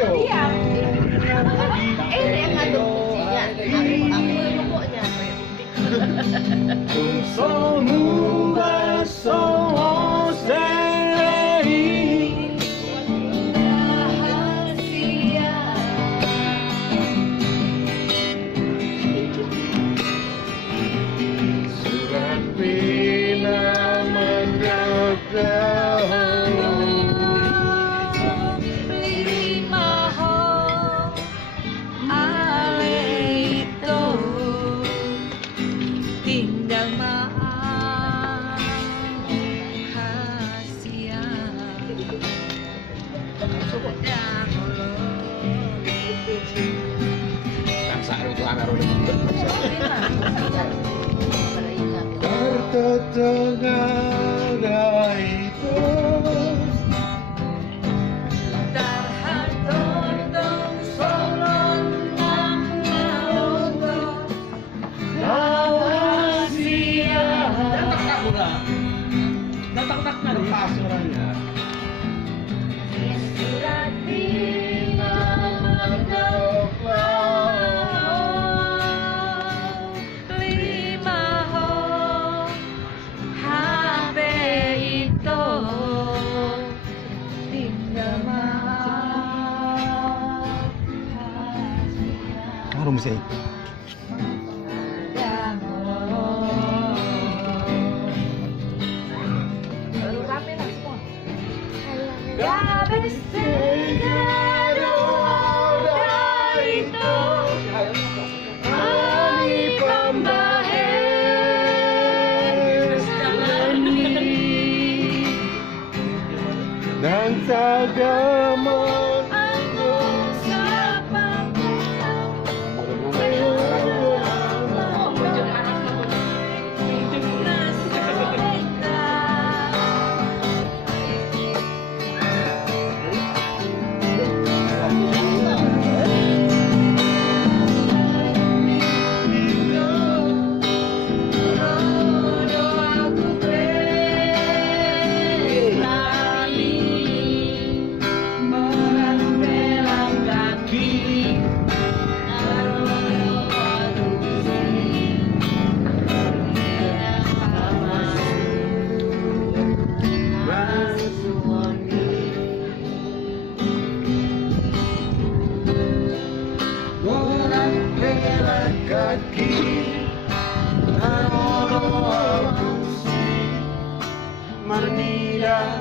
diam. Dia ngaduk kucingnya. Aku yang pokoknya. Semua selesai. Rahasia. Surat pena mendekat. Tinggal maaf rahasia. Tertengah itu Tarhatotong solon nang naloto rahasia. datang-datang lepas orangnya. Surat pina lima ho HP itu tinggal maaf rahasia. Harum sih. Baru rame lah semua. Gabes segera itu Ali pembaher Dan sagaman aku sapa orang bela kaki Narolo aku si Marnida